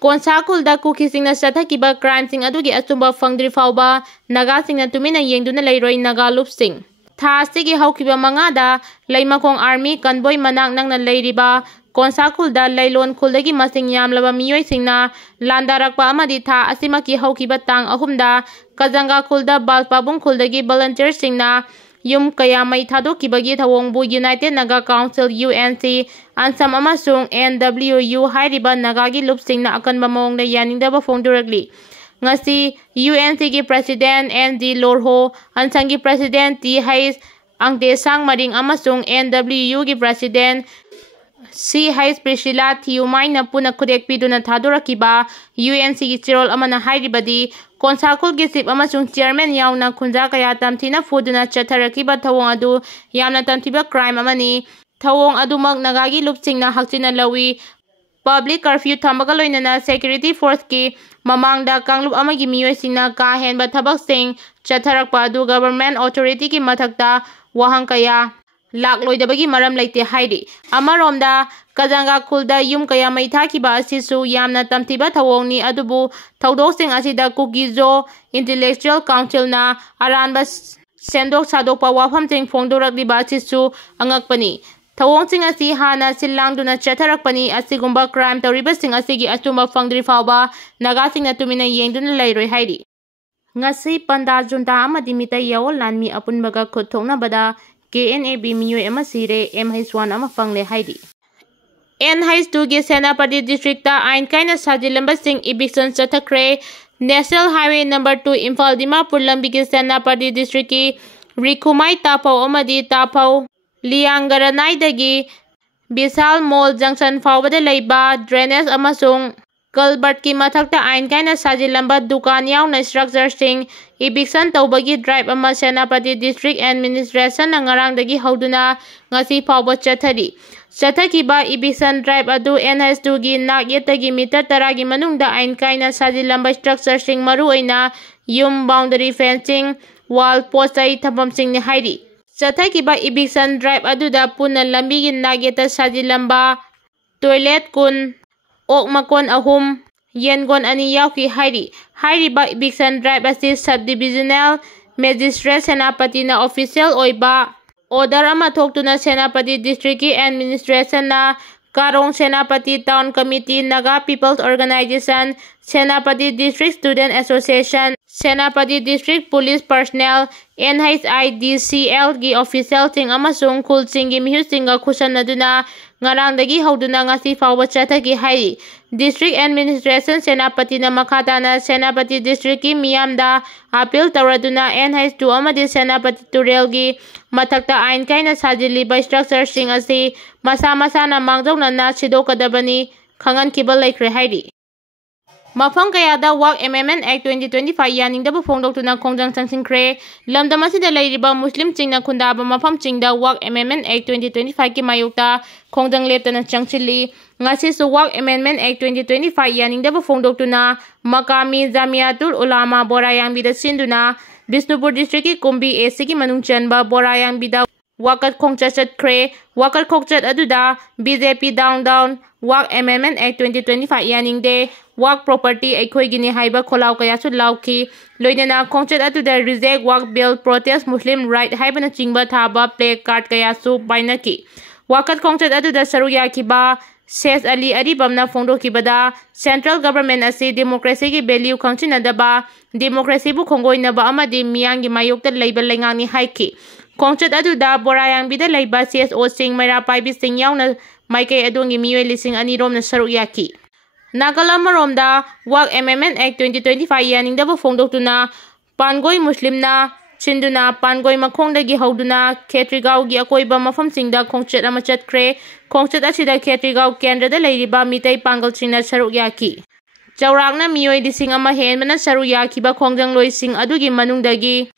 Konsakulda Kuki singna Chatkhre crime sing adugi achumba fangdri fauba Naga singna tumina yengduna leiroi Naga loop sing. Tha asigi haukiba mangada Leimakong army convoy manak nangna leiriba Konsakulda Leilon Kuldagi masing yamlaba miyoi singna landarakpa amadi tha asimaki haukiba tang ahumda Kazanga Kulda Balpabung Kuldagi volunteer singna Yum kaya mai thadokibagi thawongbu United Naga Council UNC ansam amasung NWU hairiba Nagagi loop singna akanba mawongda yaningdaba phongdurakli. Ngasi UNC gi President ND Lorho Ansangi President T Hayes Angte Sangmaring amasung NWU gi President C Hayes Priscilla Thiumai na puna kudek piduna thadurakiba UNC gi chirol amana hairibadi Konsakul gi sip amasung chairman yauna khunja kaya tamthina fuduna chatharakiba thawong adu yamna tamthiba crime amani thawong adumak Nagagi loop singna hakchina lawi public curfew thamaga loinana security force ki mamangda kanglup amagi miyoi singna ka henba thabak sing chatharakpa adu government authority ki mathakta wahang kaya lakloidabagi maram leite hairi amaromda Kazanga Kulda yum kaya mai thakiba asisu yamna tamthiba thawongni adubu thaudok sing asida Kukizo Intellectual Council na aranba sendok sadokpa wafam sing phongdorakliba asisu angakpani. Thawong sing asi hana silangduna chatharakpani asigumba crime tawriba sing asigi achumba fangdri fauba Naga singna tumina yengduna leiroi hairi. Ngasi panda junta amadi mitai yawol lanmi apunbaga khutthokna bada Kna-B miyoi ama sire MH1 ama fangle hairi. NH2 gi Senapati district ta ain kaina sajilamba sing eviction Chatkhre National Highway number 2 Imphal Dimapur lambi gi Senapati district ki Rikhumai tapau amadi tapau Lianggaranai dagi Bisal Mall Junction faubada leiba drainage amasung Culvert ki mathakta ain kaina sajilamba dukan yauna structure sing eviction tawbagi drive ama Senapati district administration na ngarang dagi hauduna ngasi fauba chathari Chathakiba eviction drive adu NH2 gi nagyetagi meter 10 gi manungda ain kaina sajilamba structure sing maru oina yum boundary fencing wall post ai thabam sing ni hairi. Chathakiba eviction drive aduda puna lambi gi nagyeta sajilamba toilet kun ok makon ahum yengon ani yauki hairi. Hairiba eviction drive asi subdivisional magistrate Senapati na official oiba order ama thoktuna Senapati district ki administration na Karong Senapati Town Committee Naga People's Organization Senapati District Student Association Senapati District Police Personnel NHIDCL gi official sing amasung khul sing gi mihu singa khusanaduna ngarangdagi hauduna ngasi fauba chathagi hairi. District Administration Senapati na makhatana Senapati District ki miyamda appeal tawraduna NH2 amadi Senapati Turel gi mathakta ain kaina sajiliba structure sing asi masa na mangdokna na sidokadabani khangan kibal laikre hairi. Mafam kayada Work Amendment Act 2025 yaningdaba phongdoktuna khongjang changsingkhre lamdam asida leiriba muslim chingna khundaba mafam chingda Work Amendment Act 2025 ki mayokta khongjang leptana changchili ngasi su Work Amendment Act 2025 yaningdaba phongdoktuna Makami Jamiatul Ulama Borayang bida sinduna Bisnupur district ki Kumbi AC ki manung chanba Borayang bida wakat khongchat Chatkhre wakat khongchat aduda BJP down Work Amendment Act 2025 yaningde work property aikoi gini haiba kholau kaya su lauki loinana khongchat aduda reject work bill protest muslim right haibana chingba thaba play card kaya su bainaki wakat khongchat aduda saruya kiba Ses Ali Aribamna phongdo kibada central government asi democracy ki value khangchinadaba democracy bu khongoinaba amadi miyangi mayokta leiba lengani haiki khongchat aduda Borayang bida leiba CSO sing maira paibi sing yauna maikei adongi miyoi lising anirom na saruyaki Nagalamoromda Work Amendment Act 2025 yaningdaba phongdoktuna Pangoi Muslimna Chinduna Pangoi makhongdagi hauduna Khetrigau gi akoiba mafamsingda khongchat ama Chatkhre khongchat asida Khetrigau kendrada leiriba mitai pangal chingna sarukyaki chaurakna miyoi lising ama henbana saruyaki ba khongjang loising adugi manungdagi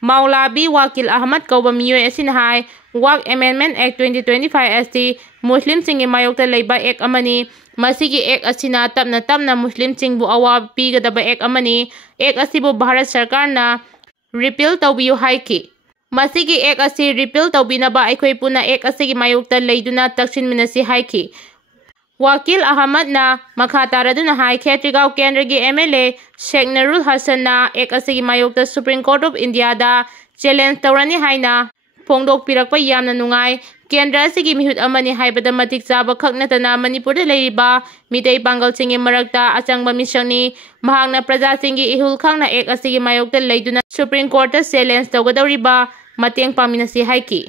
Maulabi Wakil Ahmad kauba miyoi asin hai Work Amendment Act 2025 asti Muslim singi mayokta leiba ek amani masigi ek asina tapna Muslim singbu awa pigadaba ek amani ek asibu Bharat Sarkar na repeal tawbiyu haiki masigi ek asi repeal tawbinaba aikhoi puna ek asigi mayokta leiduna taksin minasi haiki Wakil Ahmadna makha taraduna hai Khetrigao Kendragi MLA Sheikh Narul Hassanna ek asigi mayokta Supreme Court of India da challenge tawrani haina phongdok pirakpa yamna nungai Kendra asigi mihut amani haibada matik chaba khak natana Manipur da leiba mitei pangal singi marakta achangba misangni mahakna praja singi ihul khangna ek asigi mayokta leiduna Supreme Court da challenge tawgadawriba mateng paminasi haiki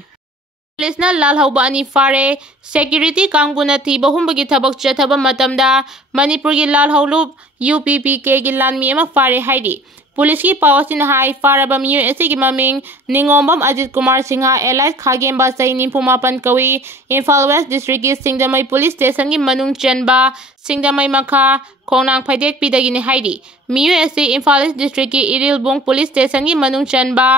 Police lal hauba ani fare security kanguna thiba humbagi thabak chathaba matamda Manipur gi lal haulup UPPK gi lanmi ama fare haidi Police ki pawasin hai faraba miyo asigi maming Ningombam Ajit Kumar Singha Elite Khagemba sai nimpumapan kawi Imphal West District gi Singdamai Police Station gi manung chanba Singdamai makha Khongnang Phaidek pidagi ni haidi miyo asi Imphal West District gi Irilbung Police Station gi manung chanba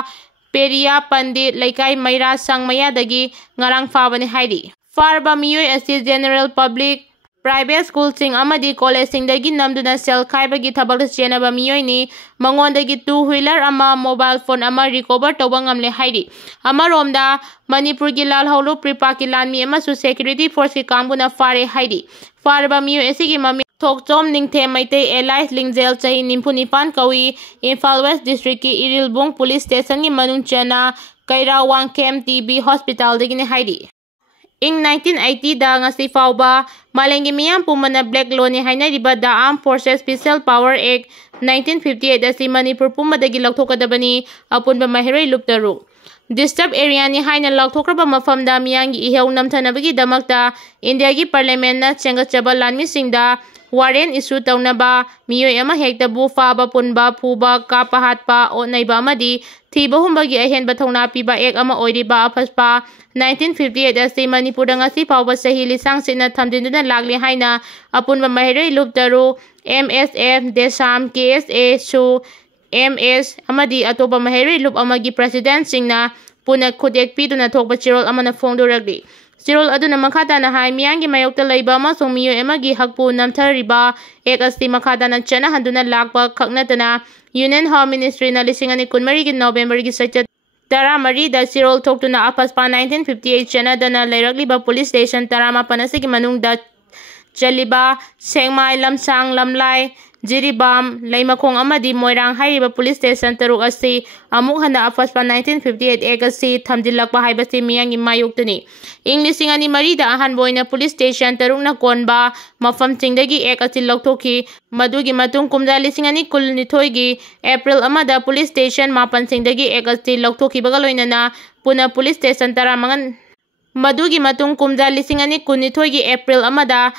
Peria Pandit Laikai Maira Sangmaya dagi ngarang fabani haidi farba miyoy asi general public private school sing amadi college sing dagi namduna sel khaibagi thabak chenaba miyoy ni mangondagi two wheeler ama mobile phone ama recover tawbangamle haidi amaromda Manipur gi lal haulu pripaki lanmi ama su security force ki kambuna fare haidi farba miyoy asi gi mami Thokchom Ningthe Maitei Elite Lingjel Chahi Nimpunipan Kawi Imphal West District ki Irilbung Police Station ki manung chana Kaira Wangkem TB Hospital dagini haidi Ing 1980 da ngasi fauba malengi miyam pumana black law ni hainariba da Armed Forces Special Power Act 1958 asi Manipur pumadagi laukthokadabani apunba mahiroi luptaruk Disturb area ni haina laukthokraba mafamda miyangi iheu namthanabagi damakta India gi parliament na chengatchaba lanmi singda Warren issue taunaba miyoy ama hekta bu faba punba phuba kapa hatpa o naiba amadi thiba humbagi ahenba thongna piba ek ama oiriba afaspa 1958 asi Manipur da ngasi fauba sahi lisang sina thamdinduna lagli haina apunba mahiroi luptaru MSF Desam KSA su MS amadi atoba mahiroi lup amagi president singna puna khudek piduna thokba chirol amana phongduragli Sirol aduna makata na hai miyangi mayokta laiba amasung miyo emagi hakpu namthariba ek asti makata na chana handuna lakpa khaknatana Union Home Ministry na lisingani kunmari gi November gi sacha taramari da Sirol thoktuna apaspa 1958 chana dana lairagliba police station tarama panasigi manung da chaliba Sengmai Lamsang Lamlai Jiribam Laimakong amadi Moirang hairiba police station taruk asi amuk hana afaspa 1958 ek asi thamjilakpa haibasi miyangi mayoktani Inglisingani marida ahan boina police station taruk na konba mafam chingdagi ek asi laukthokhi madugi matung kumja lisingani kulnithoi gi April amada police station mapan singdagi ek asi lauthokhi bagaloinana puna police station taramangan madugi matung kumja lisingani kunithoi gi April amada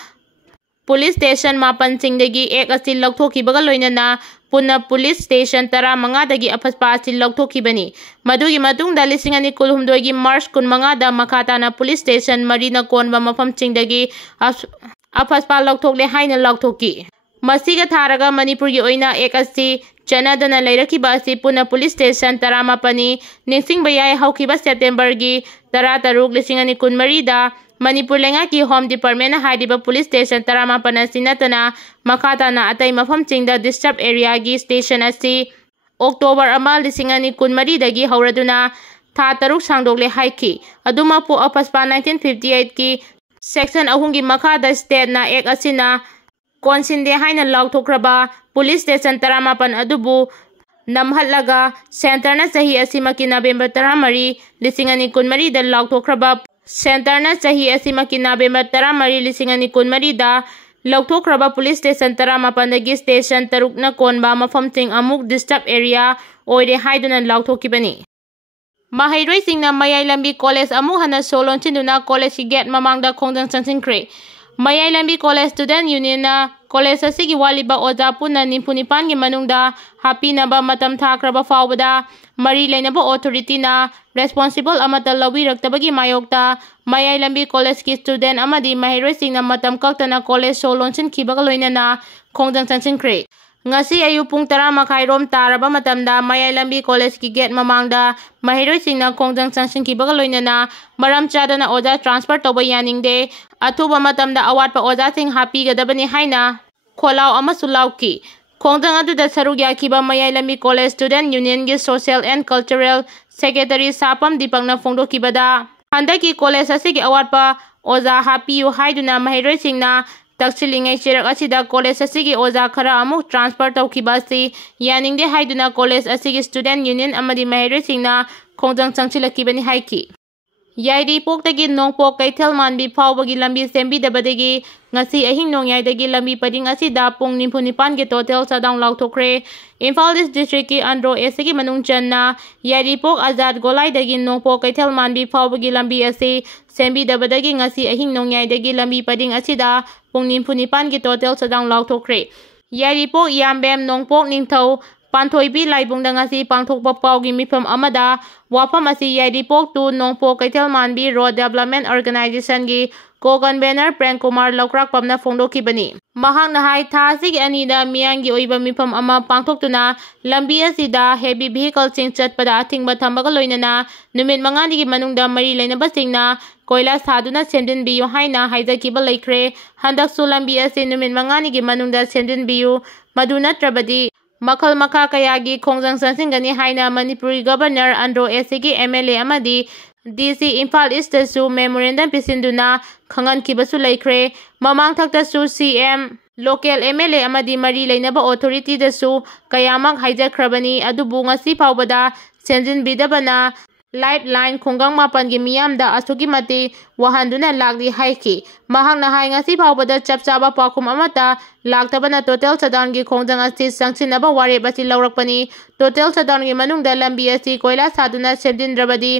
Police station mapan singdagi ek asi lauthokhibaga loinana puna police station tara manga dagi afaspa asi lauthokibani madugi matungda lisingani kulhumdoi gi March 15 da makata na police station marina konba mafam singdagi afaspa lauthokle haina lauthoki masiga tharaga Manipur gi oina ek asi chanadana lairakiba asi puna police station tara mapani ningsingba yai haukiba September gi tara taruk lisingani kunmari da Manipur lenga ki Home Department na haidiba police station tarama panasinatana makata na atay mafam chingda disturb area gi station asi October ama lisingani kunmari dagi hauraduna tha taruk sangdokle haiki aduma po apaspa 1958 ki section ahungi makada state na ek asina konsinde haina lauthokraba police station tarama pan adubu namhalaga center na sahi asimaki November 13 lisingani kunmari da lauthokraba Center na sahi asimaki November 13 lisingani kunmari da lauthokraba police station tarama pandagi station taruk na konba mafam ting amuk disturb area oire haiduna lauthokibani Mahairoi singna Mayai Lambi College amuk hana solon chinduna college ki gate mamangda khongdang Chatkhre Mayai Lambi College Student Union na college asigi waliba oja puna nimpunipan gi manungda hapinaba matam thakraba fawbada mari leinaba authority na responsible amata lawiraktabagi mayokta Mayai Lambi College ki student amadi Mahairoi singna matam kaktana college solonchin khibaga loinana khongdang Chatkhre ngasi ayu pung 10 rom taraba matamda Mayai Lambi College ki gate mamangda Mahairoi singna khongdang Chatkhre loinana maram chadana oja transfer toba yaningde athuba matamda awatpa oja sing happy gadabani haina kholau amasu lauki khongdang aduda saruk yakiba Mayai Lambi College Student Union gi Social and Cultural Secretary Sapam Dipakna phongdokibada handaki college asigi awatpa oja happy yu haiduna Mahairoi singna तक्सिलिंगै चेरक असिदा college असिगी ओजा खरा अमुक transfer तौखिबा असि यानिंगदे हाइदुना कॉलेज असिगी स्टूडेंट यूनियन अमदि महैरोइसिंगना खोंजंग चंगचिलक्किबनि हाइखि। याइरिपोकदगी नोंपोक कैथल मानबी फाउबगी लंबी सेंबीदबदगी ngasi ahing nongyai lambi pading asida pung 49 ge total sadang lauthokre। Imphal East District ki Andro Esigi manung channa Yairipok Azad Golai dagi nongpo kaithal manbi faubagi lambi asi sembi dabadagi ngasi ahing nongyai dagi lambi pading asida pung 49 ge total sadang lauthokre। Yairipok Yambem Nongpok Ningthau Panthoibi Laibungda ngasi pangthokpa paugi mifam amada wafam asi Yairipok tu Nongpo kaithal manbi Road Development Organization gi co-convener Prem Kumar Lokrak Pamna Fongdokibani। Mahakna hai tha asigi anida miyangi oiba mifam ama pangthoktuna lambi asida heavy vehicle sing chatpada athingba thambaga loinana numit mangani gi manungda mari lainaba singna koila saduna semdin biyu haina haijakiba laikre। Handaksu lambi asi numit mangani gi manungda semdin biyu maduna trabadi makhal makha kayagi khongjang sansingani haina Manipuri Governor Andro Esigi MLA amadi DC Imphal East su memorandum pisinduna khangan kibasu laikre। Mamang thakta su CM local MLA amadi mari lainaba authority da su kayamak haijakhrabani adubu ngasi faubada senjin bidabana lifeline khongang mapan gi miyam da asugi mati wahanduna lagdi haiki। Mahakna hai ngasi faubada chapchaba pakhum amata lagtabana total sadan gi khongjang asi sangchinaba ware basi laurakpani। Total sadan gi manungda lambi asi koila saduna semdin rabadi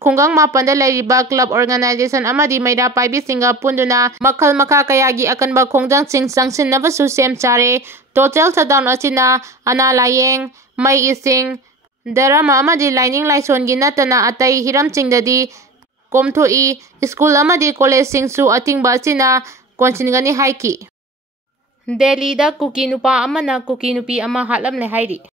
khongang mapanda lairiba club organization amadi maida paibi singa punduna makhal makha kayagi akanba khongjang sing sangchinaba su sem chare। Total sadan asina ana layeng mai ising darama amadi lining laison gi natana atai hiram chingdadi komthoi school amadi college sing su atingba asina konchingani haiki। Delhi da Kuki Nupa Amana Kuki Nupi Amana Hatlamle hairi।